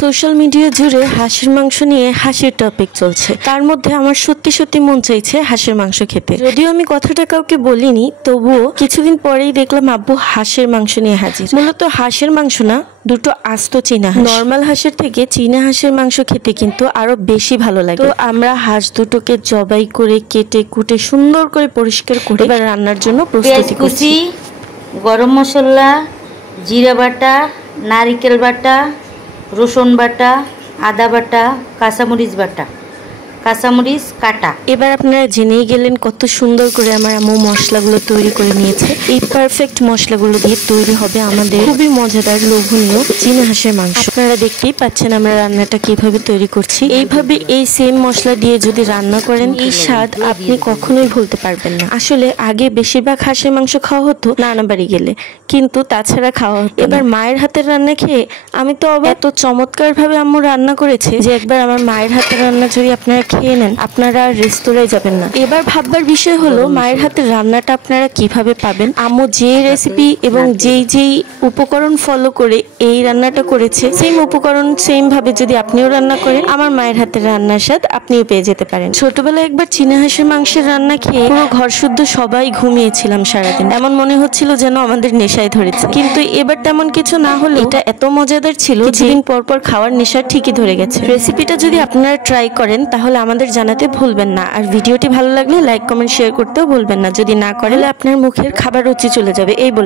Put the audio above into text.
Social media জুড়ে হাঁসের মাংস নিয়ে হাসির টপিক চলছে। তার মধ্যে আমার সত্যি সত্যি মন চাইছে হাঁসের মাংস খেতে। যদিও আমি কথাটা কাউকে বলিনি, তবুও কিছুদিন পরেই দেখলাম আব্বু হাঁসের মাংস নিয়ে হাজির। মূলত হাঁসের মাংস না, দুটো আস্ত চীনা হাঁস। নর্মাল হাঁসের থেকে চীনা হাঁসের মাংস খেতে কিন্তু আরো বেশি ভালো লাগে। তো আমরা হাঁস দুটোকে জবাই করে কেটে কুটে সুন্দর করে পরিষ্কার করে এবার রান্নার জন্য প্রস্তুতি করছি। গরম মশলা, জিরা বাটা, নারিকেল বাটা, রসুন বাটা, আদা বাটা, কাঁচামরিচ বাটা, কাঁচামরিচ কাটা। এবার আপনারা জেনেই গেলেন কত সুন্দর করে আমার আম্মু মশলাগুলো তৈরি করে নিয়েছে। এই পারফেক্ট মশলাগুলো দিয়ে তৈরি হবে আমাদের খুবই মজাদার লোভনীয় চীনা হাঁসের মাংস। আপনারা দেখতেই পাচ্ছেন আমরা রান্নাটা কিভাবে তৈরি করছি। এইভাবে এই সেম মশলা দিয়ে যদি রান্না করেন, এই স্বাদ আপনি কখনোই ভুলতে পারবেন না। আসলে আগে বেশিরভাগ হাঁসের মাংস খাওয়া হতো নানা বাড়ি গেলে, কিন্তু তাছাড়া খাওয়া হতো। এবার মায়ের হাতের রান্না খেয়ে আমি তো এত চমৎকার ভাবে আম্মু রান্না করেছে যে একবার আমার মায়ের হাতের রান্না যদি আপনারা খেয়ে নেন, আপনারা রেস্তোরাঁয় যাবেন না। এবার ভাববার বিষয় হলো মায়ের হাতের রান্নাটা আপনারা কিভাবে পাবেন। আম্মু যে রেসিপি এবং যেই উপকরণ ফলো করে এই রান্নাটা করেছে, সেম উপকরণ সেম ভাবে যদি আপনিও রান্না করেন, আমার মায়ের হাতের রান্নার স্বাদ আপনিও পেয়ে যেতে পারেন। ছোটবেলায় একবার চীনা হাঁসের মাংসের রান্না খেয়ে পুরো ঘর শুদ্ধ সবাই ঘুমিয়েছিলাম সারাদিন। এমন মনে হচ্ছিল যেন আমাদের নেশায় ধরেছে। কিন্তু এবার তেমন কিছু না হলে এটা এত মজাদার ছিল, কিছুদিন পর পর খাওয়ার নেশা ঠিকই ধরে গেছে। রেসিপিটা যদি আপনারা ট্রাই করেন তাহলে আমাদের জানাতে ভুলবেন না। আর ভিডিওটি ভালো লাগলে লাইক কমেন্ট শেয়ার করতেও ভুলবেন না। যদি না করেন আপনার মুখের খাবার রুচি চলে যাবে এই বলে